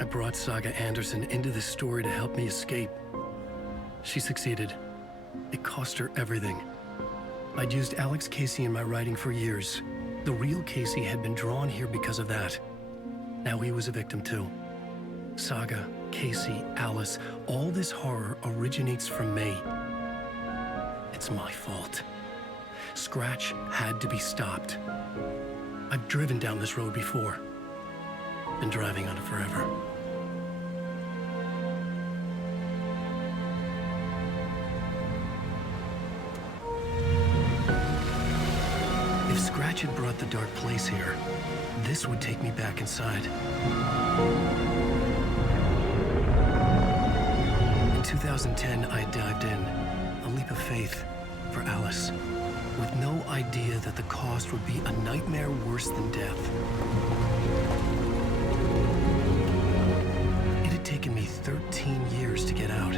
I brought Saga Anderson into this story to help me escape. She succeeded. It cost her everything. I'd used Alex Casey in my writing for years. The real Casey had been drawn here because of that. Now he was a victim too. Saga, Casey, Alice, all this horror originates from me. It's my fault. Scratch had to be stopped. I've driven down this road before. Been driving on it forever. If Scratch had brought the dark place here, this would take me back inside. In 2010, I dived in, a leap of faith for Alice, with no idea that the cost would be a nightmare worse than death. It had taken me 13 years to get out.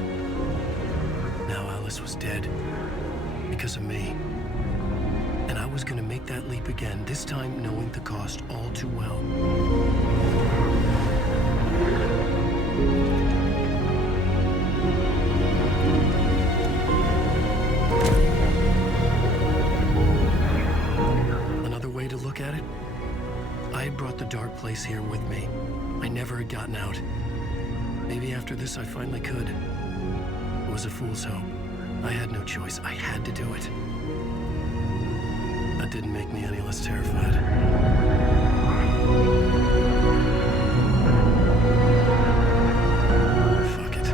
Now Alice was dead, because of me. And I was gonna make that leap again, this time knowing the cost all too well. Another way to look at it, I had brought the dark place here with me. I never had gotten out. Maybe after this I finally could. It was a fool's hope. I had no choice. I had to do it. That didn't make me any less terrified. Fuck it.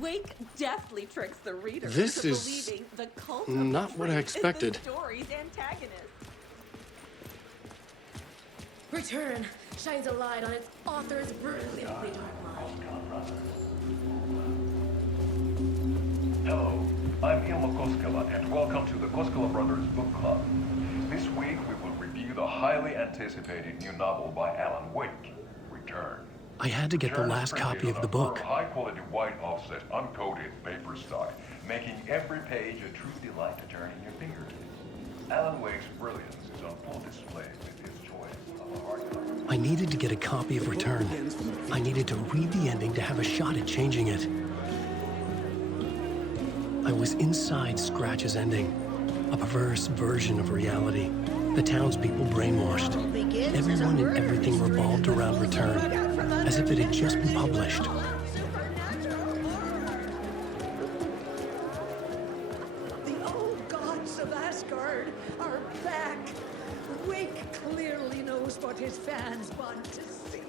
Wake deftly tricks the reader This into is believing the cult of not what I Drake expected. is the story's antagonist. Return shines a light on its author's brilliantly dark mind. Hello, I'm Ilma Koskela, and welcome to the Koskela Brothers Book Club. This week we will review the highly anticipated new novel by Alan Wake, Return. I had to get the Return is last printed copy of on the a book. high-quality white offset, uncoated paper stock, making every page a true delight to turn in your fingers. Alan Wake's brilliance is on full display with his choice of a hardcover. I needed to get a copy of Return. I needed to read the ending to have a shot at changing it. I was inside Scratch's ending, a perverse version of reality. The townspeople brainwashed. Everyone and everything revolved around Return, as if it had just been published. The old gods of Asgard are back. Wake clearly knows what his fans want to see.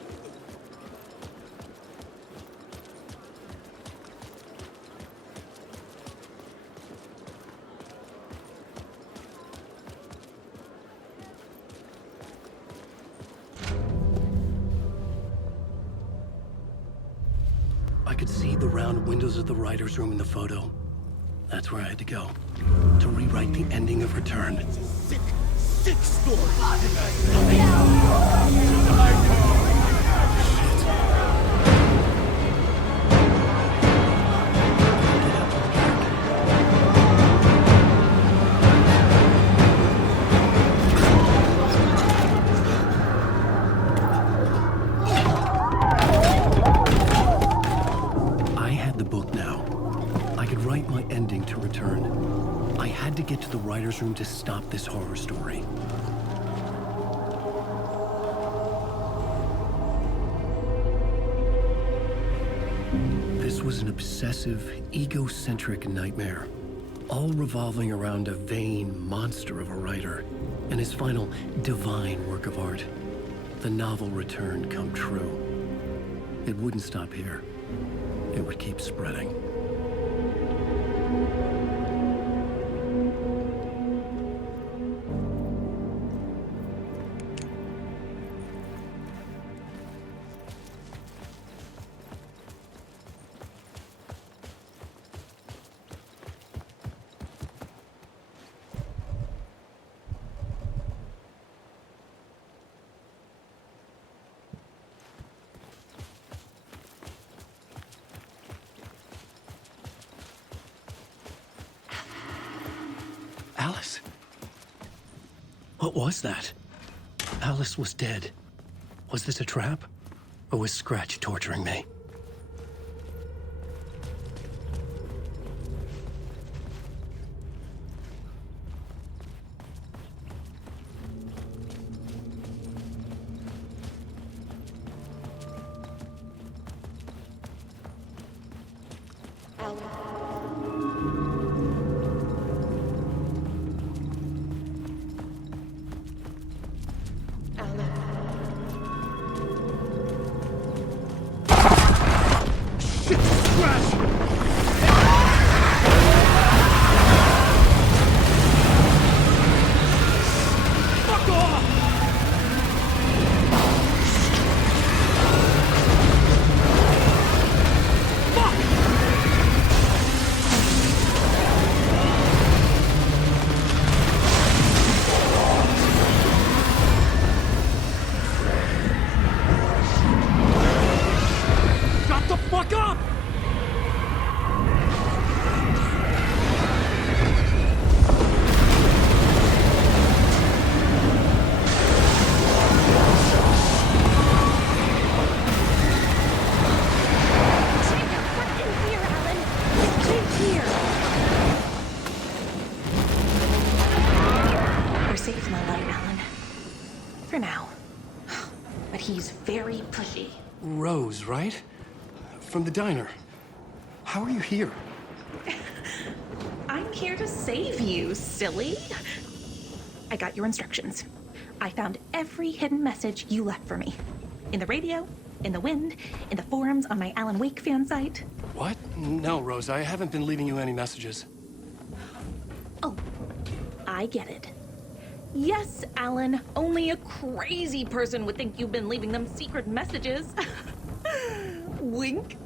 I could see the round windows of the writer's room in the photo. That's where I had to go, to rewrite the ending of Return. Sick story. I had the book now. I could write my ending to Return. I had to get to the writer's room to stop this horror story. This was an obsessive, egocentric nightmare, all revolving around a vain monster of a writer and his final divine work of art, the novel Return come true. It wouldn't stop here. It would keep spreading. Alice. What was that? Alice was dead. Was this a trap? Or was Scratch torturing me? Rose, right? From the diner. How are you here? I'm here to save you, silly. I got your instructions. I found every hidden message you left for me. In the radio, in the wind, in the forums on my Alan Wake fan site. What? No, Rose, I haven't been leaving you any messages. Oh, I get it. Yes, Alan, only a crazy person would think you've been leaving them secret messages. Wink.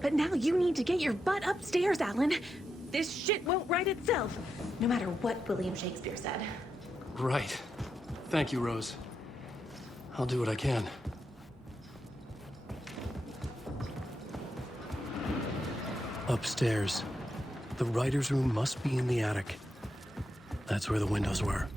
But now you need to get your butt upstairs, Alan. This shit won't right itself, no matter what William Shakespeare said. Right. Thank you, Rose. I'll do what I can. Upstairs. The writer's room must be in the attic. That's where the windows were.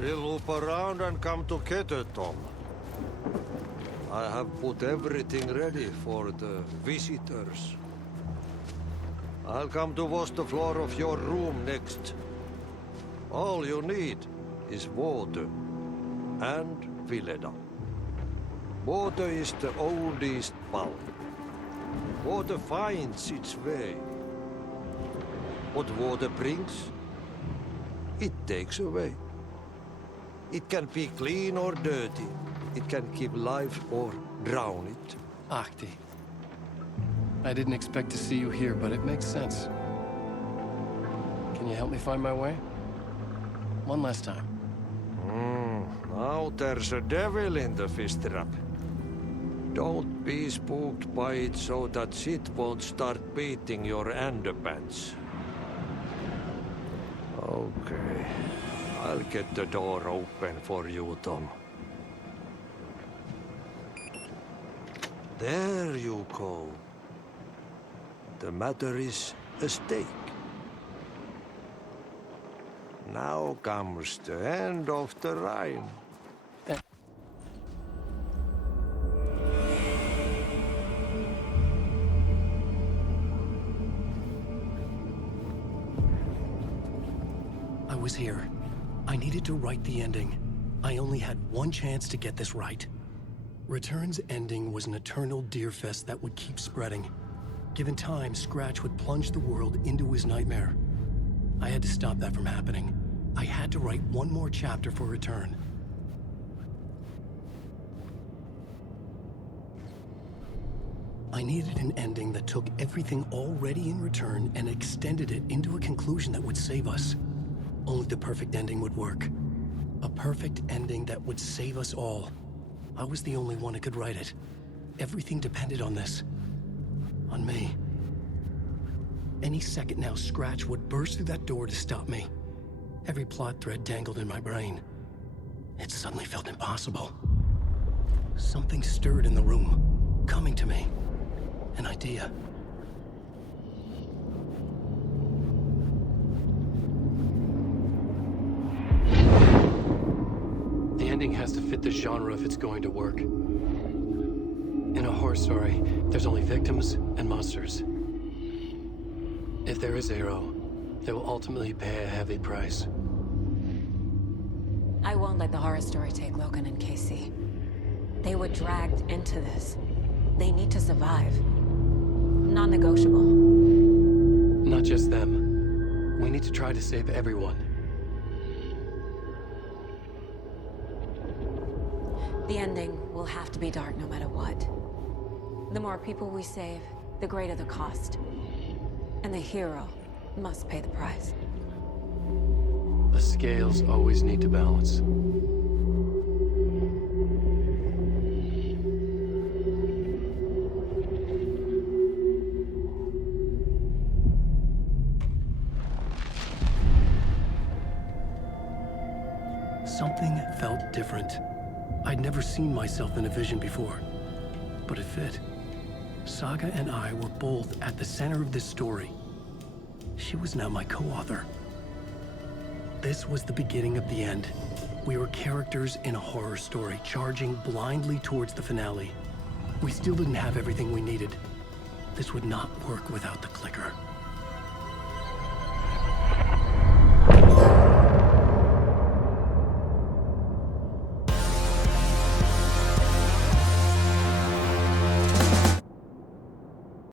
We'll loop around and come together, Tom. I have put everything ready for the visitors. I'll come to wash the floor of your room next. All you need is water and Vileda. Water is the oldest bulb. Water finds its way. What water brings, it takes away. It can be clean or dirty. It can keep life or drown it. Ahti. I didn't expect to see you here, but it makes sense. Can you help me find my way? One last time. Now there's a devil in the fist trap. Don't be spooked by it so that shit won't start beating your underpants. Okay. I'll get the door open for you, Tom. There you go. The matter is a stake. Now comes the end of the rhyme. I was here. I needed to write the ending. I only had one chance to get this right. Return's ending was an eternal DEERFEST that would keep spreading. Given time, Scratch would plunge the world into his nightmare. I had to stop that from happening. I had to write one more chapter for Return. I needed an ending that took everything already in Return and extended it into a conclusion that would save us. Only the perfect ending would work. A perfect ending that would save us all. I was the only one who could write it. Everything depended on this. On me. Any second now, Scratch would burst through that door to stop me. Every plot thread dangled in my brain. It suddenly felt impossible. Something stirred in the room, coming to me. An idea. The ending has to fit the genre if it's going to work. In a horror story, there's only victims and monsters. If there is Arrow, they will ultimately pay a heavy price. I won't let the horror story take Logan and Casey. They were dragged into this. They need to survive. Non-negotiable. Not just them. We need to try to save everyone. The ending will have to be dark no matter what. The more people we save, the greater the cost. And the hero must pay the price. The scales always need to balance. Something felt different. I'd never seen myself in a vision before, but it fit. Saga and I were both at the center of this story. She was now my co-author. This was the beginning of the end. We were characters in a horror story, charging blindly towards the finale. We still didn't have everything we needed. This would not work without the clicker.